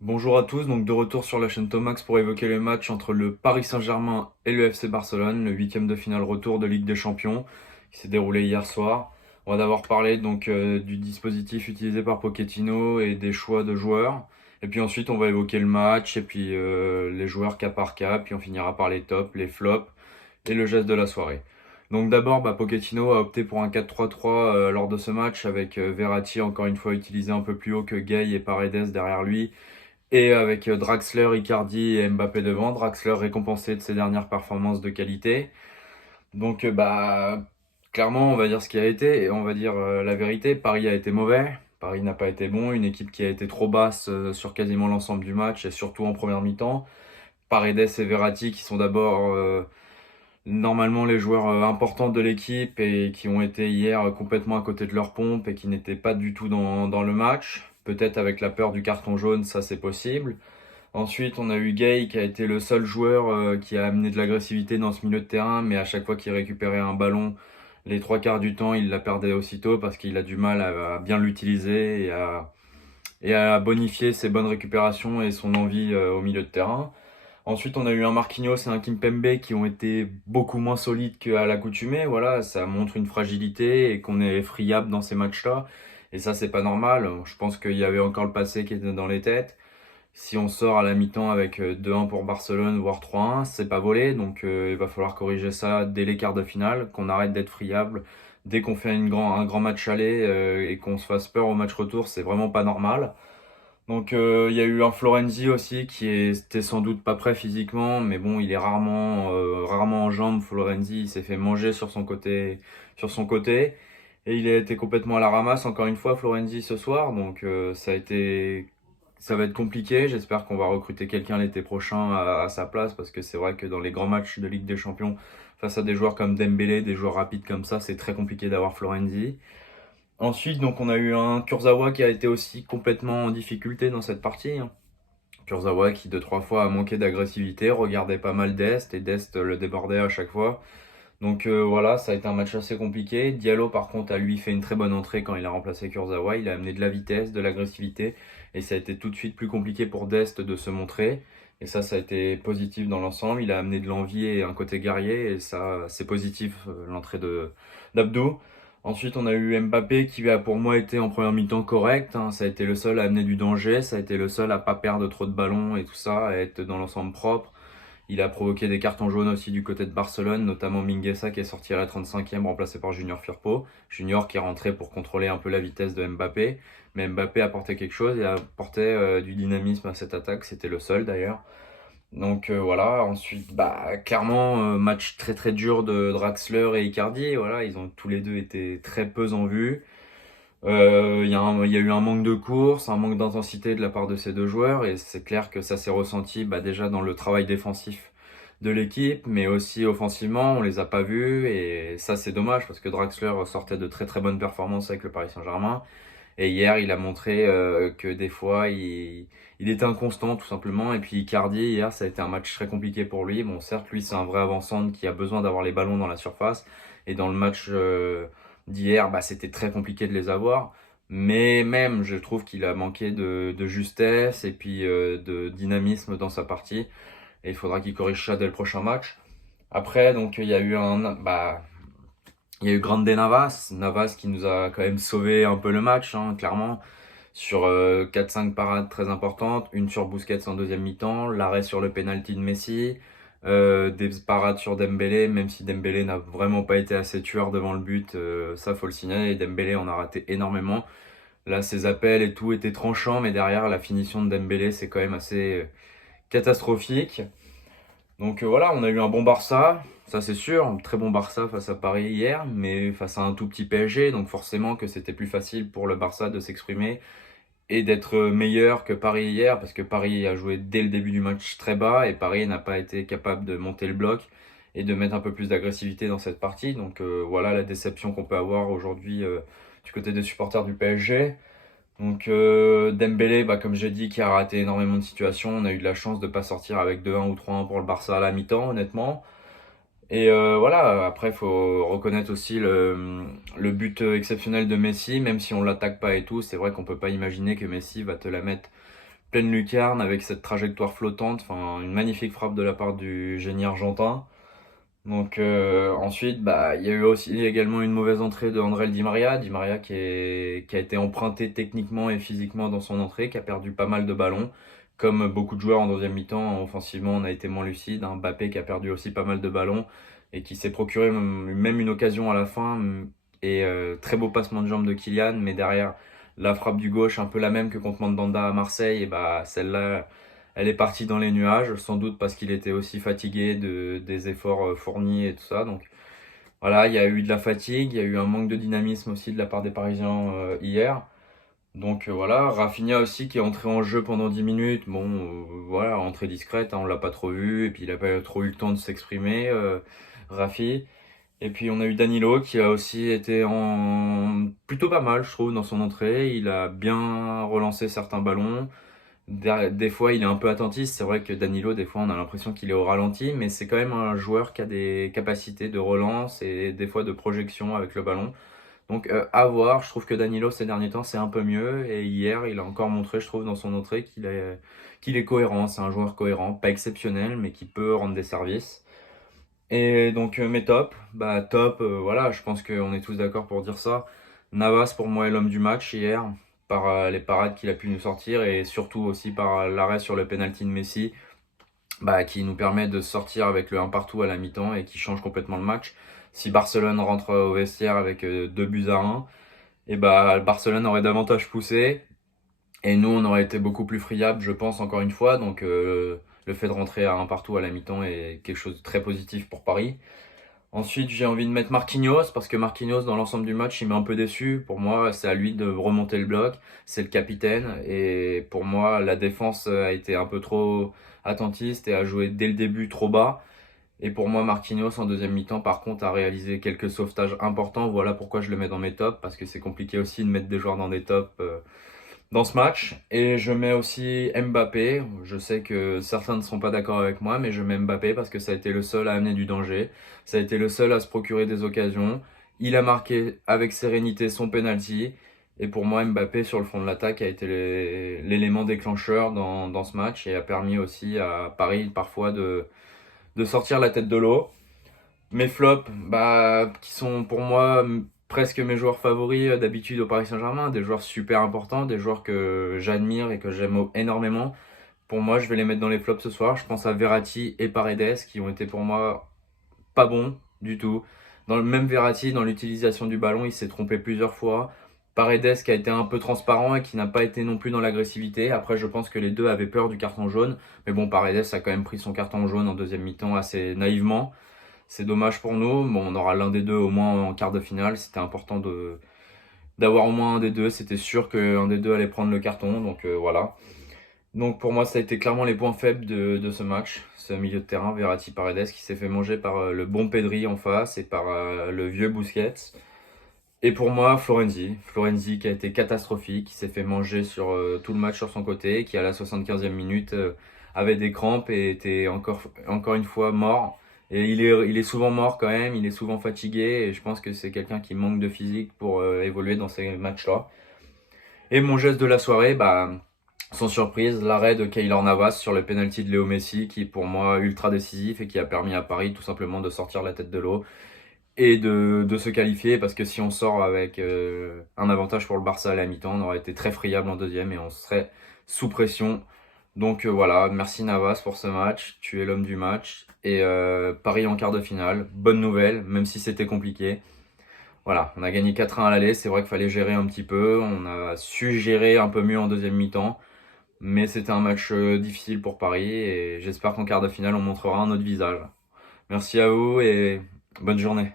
Bonjour à tous, donc de retour sur la chaîne Tomax pour évoquer le match entre le Paris Saint-Germain et le FC Barcelone, le huitième de finale retour de Ligue des Champions, qui s'est déroulé hier soir. On va d'abord parler du dispositif utilisé par Pochettino et des choix de joueurs. Et puis ensuite on va évoquer le match et puis les joueurs cas par cas, puis on finira par les tops, les flops et le geste de la soirée. Donc d'abord, Pochettino a opté pour un 4-3-3 lors de ce match avec Verratti encore une fois utilisé un peu plus haut que Gay et Paredes derrière lui et avec Draxler, Icardi et Mbappé devant. Draxler récompensé de ses dernières performances de qualité. Donc clairement on va dire ce qui a été et on va dire la vérité. Paris a été mauvais. Paris n'a pas été bon. Une équipe qui a été trop basse sur quasiment l'ensemble du match et surtout en première mi-temps. Paredes et Verratti qui sont d'abord normalement les joueurs importants de l'équipe et qui ont été hier complètement à côté de leur pompe et qui n'étaient pas du tout dans le match. Peut-être avec la peur du carton jaune, ça c'est possible. Ensuite, on a eu Gay qui a été le seul joueur qui a amené de l'agressivité dans ce milieu de terrain, mais à chaque fois qu'il récupérait un ballon, les trois quarts du temps, il la perdait aussitôt parce qu'il a du mal à bien l'utiliser et à bonifier ses bonnes récupérations et son envie au milieu de terrain. Ensuite, on a eu un Marquinhos et un Kimpembe qui ont été beaucoup moins solides qu'à l'accoutumée. Voilà, ça montre une fragilité et qu'on est friable dans ces matchs-là. Et ça, c'est pas normal. Je pense qu'il y avait encore le passé qui était dans les têtes. Si on sort à la mi-temps avec 2-1 pour Barcelone, voire 3-1, c'est pas volé. Donc il va falloir corriger ça dès les quarts de finale, qu'on arrête d'être friable. Dès qu'on fait un grand match aller et qu'on se fasse peur au match retour, c'est vraiment pas normal. Donc il y a eu un Florenzi aussi était sans doute pas prêt physiquement, mais bon, il est rarement en jambes. Florenzi, il s'est fait manger sur son côté. Et il a été complètement à la ramasse encore une fois, Florenzi, ce soir. Donc ça va être compliqué. J'espère qu'on va recruter quelqu'un l'été prochain à sa place parce que c'est vrai que dans les grands matchs de Ligue des Champions, face à des joueurs comme Dembélé, des joueurs rapides comme ça, c'est très compliqué d'avoir Florenzi. Ensuite, donc on a eu un Kurzawa qui a été aussi complètement en difficulté dans cette partie, hein. Kurzawa qui deux trois fois a manqué d'agressivité, regardait pas mal Dest et Dest le débordait à chaque fois. Donc voilà, ça a été un match assez compliqué. Diallo, par contre, a lui fait une très bonne entrée quand il a remplacé Kurzawa. Il a amené de la vitesse, de l'agressivité, et ça a été tout de suite plus compliqué pour Dest de se montrer. Et ça a été positif dans l'ensemble. Il a amené de l'envie et un côté guerrier, et ça, c'est positif, l'entrée de d'Abdou. Ensuite, on a eu Mbappé qui a pour moi été en première mi-temps correct, hein. Ça a été le seul à amener du danger, ça a été le seul à pas perdre trop de ballons et tout ça, à être dans l'ensemble propre. Il a provoqué des cartons jaunes aussi du côté de Barcelone, notamment Mingueza qui est sorti à la 35e remplacé par Junior Firpo. Junior qui est rentré pour contrôler un peu la vitesse de Mbappé. Mais Mbappé apportait quelque chose et apportait du dynamisme à cette attaque. C'était le seul d'ailleurs. Donc voilà, ensuite, clairement, match très très dur de Draxler et Icardi. Voilà, ils ont tous les deux été très peu en vue. Il y a eu un manque de course, un manque d'intensité de la part de ces deux joueurs et c'est clair que ça s'est ressenti déjà dans le travail défensif de l'équipe, mais aussi offensivement, on les a pas vus et ça c'est dommage parce que Draxler sortait de très très bonnes performances avec le Paris Saint-Germain et hier il a montré que des fois il était inconstant tout simplement et puis Icardi hier ça a été un match très compliqué pour lui. Bon certes lui c'est un vrai avant-centre qui a besoin d'avoir les ballons dans la surface et dans le match d'hier c'était très compliqué de les avoir. Mais même, je trouve qu'il a manqué de justesse et puis de dynamisme dans sa partie. Et il faudra qu'il corrige ça dès le prochain match. Après, donc il y a eu Grande Navas, Navas qui nous a quand même sauvé un peu le match, hein, clairement, sur 4-5 parades très importantes, une sur Busquets en deuxième mi-temps, l'arrêt sur le penalty de Messi, des parades sur Dembélé, même si Dembélé n'a vraiment pas été assez tueur devant le but, ça faut le signaler, Dembélé en a raté énormément. Là, ses appels et tout étaient tranchants, mais derrière, la finition de Dembélé, c'est quand même assez catastrophique. Donc voilà, on a eu un bon Barça, ça c'est sûr, un très bon Barça face à Paris hier, mais face à un tout petit PSG, donc forcément que c'était plus facile pour le Barça de s'exprimer et d'être meilleur que Paris hier, parce que Paris a joué dès le début du match très bas et Paris n'a pas été capable de monter le bloc et de mettre un peu plus d'agressivité dans cette partie. Donc voilà la déception qu'on peut avoir aujourd'hui du côté des supporters du PSG. Donc Dembélé, comme j'ai dit, qui a raté énormément de situations. On a eu de la chance de ne pas sortir avec 2-1 ou 3-1 pour le Barça à la mi-temps, honnêtement. Et voilà, après, il faut reconnaître aussi le but exceptionnel de Messi, même si on l'attaque pas et tout. C'est vrai qu'on peut pas imaginer que Messi va te la mettre pleine lucarne avec cette trajectoire flottante. Enfin, une magnifique frappe de la part du génie argentin. Donc ensuite, bah, il y a eu aussi également une mauvaise entrée de André Di Maria. Di Maria qui a été emprunté techniquement et physiquement dans son entrée, qui a perdu pas mal de ballons. Comme beaucoup de joueurs en deuxième mi-temps, offensivement, on a été moins lucide. Mbappé qui a perdu aussi pas mal de ballons et qui s'est procuré même une occasion à la fin. Et très beau passement de jambe de Kylian, mais derrière la frappe du gauche, un peu la même que contre Mandanda à Marseille, et bah celle-là, elle est partie dans les nuages, sans doute parce qu'il était aussi fatigué des efforts fournis et tout ça. Donc voilà, il y a eu de la fatigue, il y a eu un manque de dynamisme aussi de la part des Parisiens hier. Donc voilà, Rafinha aussi qui est entré en jeu pendant 10 minutes. Bon, voilà, entrée discrète, hein, on l'a pas trop vu, et puis il a pas trop eu le temps de s'exprimer, Rafi. Et puis on a eu Danilo qui a aussi été en plutôt pas mal, je trouve, dans son entrée. Il a bien relancé certains ballons. Des fois, il est un peu attentiste. C'est vrai que Danilo, des fois, on a l'impression qu'il est au ralenti, mais c'est quand même un joueur qui a des capacités de relance et des fois de projection avec le ballon. Donc, à voir. Je trouve que Danilo, ces derniers temps, c'est un peu mieux. Et hier, il a encore montré, je trouve, dans son entrée qu'il est cohérent. C'est un joueur cohérent, pas exceptionnel, mais qui peut rendre des services. Et donc, mes tops, bah top, voilà, je pense qu'on est tous d'accord pour dire ça. Navas, pour moi, est l'homme du match hier, par les parades qu'il a pu nous sortir et surtout aussi par l'arrêt sur le penalty de Messi, bah, qui nous permet de sortir avec le 1 partout à la mi-temps et qui change complètement le match. Si Barcelone rentre au vestiaire avec 2 buts à 1, et bah, Barcelone aurait davantage poussé et nous, on aurait été beaucoup plus friables, je pense, encore une fois. Donc, le fait de rentrer à 1 partout à la mi-temps est quelque chose de très positif pour Paris. Ensuite, j'ai envie de mettre Marquinhos parce que Marquinhos, dans l'ensemble du match, il m'a un peu déçu. Pour moi, c'est à lui de remonter le bloc. C'est le capitaine. Et pour moi, la défense a été un peu trop attentiste et a joué dès le début trop bas. Et pour moi, Marquinhos, en deuxième mi-temps, par contre, a réalisé quelques sauvetages importants. Voilà pourquoi je le mets dans mes tops, parce que c'est compliqué aussi de mettre des joueurs dans des tops dans ce match. Et je mets aussi Mbappé. Je sais que certains ne seront pas d'accord avec moi, mais je mets Mbappé parce que ça a été le seul à amener du danger. Ça a été le seul à se procurer des occasions. Il a marqué avec sérénité son penalty. Et pour moi, Mbappé, sur le fond de l'attaque, a été l'élément déclencheur dans ce match et a permis aussi à Paris parfois de sortir la tête de l'eau. Mes flops, bah, qui sont pour moi presque mes joueurs favoris d'habitude au Paris Saint-Germain, des joueurs super importants, des joueurs que j'admire et que j'aime énormément. Pour moi, je vais les mettre dans les flops ce soir. Je pense à Verratti et Paredes qui ont été pour moi pas bons du tout. Dans le même Verratti, dans l'utilisation du ballon, il s'est trompé plusieurs fois. Paredes qui a été un peu transparent et qui n'a pas été non plus dans l'agressivité. Après, je pense que les deux avaient peur du carton jaune. Mais bon, Paredes a quand même pris son carton jaune en deuxième mi-temps assez naïvement. C'est dommage pour nous. Bon, on aura l'un des deux au moins en quart de finale. C'était important d'avoir au moins un des deux. C'était sûr qu'un des deux allait prendre le carton. Donc voilà. Donc pour moi, ça a été clairement les points faibles de ce match. Ce milieu de terrain, Verratti Paredes, qui s'est fait manger par le bon Pedri en face et par le vieux Busquets. Et pour moi, Florenzi. Florenzi qui a été catastrophique, qui s'est fait manger sur tout le match sur son côté, qui à la 75e minute avait des crampes et était encore une fois mort. Et il est souvent mort quand même, il est souvent fatigué et je pense que c'est quelqu'un qui manque de physique pour évoluer dans ces matchs-là. Et mon geste de la soirée, bah, sans surprise, l'arrêt de Keylor Navas sur le penalty de Léo Messi, qui est pour moi ultra décisif et qui a permis à Paris tout simplement de sortir la tête de l'eau et de se qualifier, parce que si on sort avec un avantage pour le Barça à la mi-temps, on aurait été très friable en deuxième et on serait sous pression. Donc voilà, merci Navas pour ce match, tu es l'homme du match. Et Paris en quart de finale, bonne nouvelle, même si c'était compliqué. Voilà, on a gagné 4-1 à l'aller, c'est vrai qu'il fallait gérer un petit peu, on a su gérer un peu mieux en deuxième mi-temps, mais c'était un match difficile pour Paris et j'espère qu'en quart de finale on montrera un autre visage. Merci à vous et bonne journée.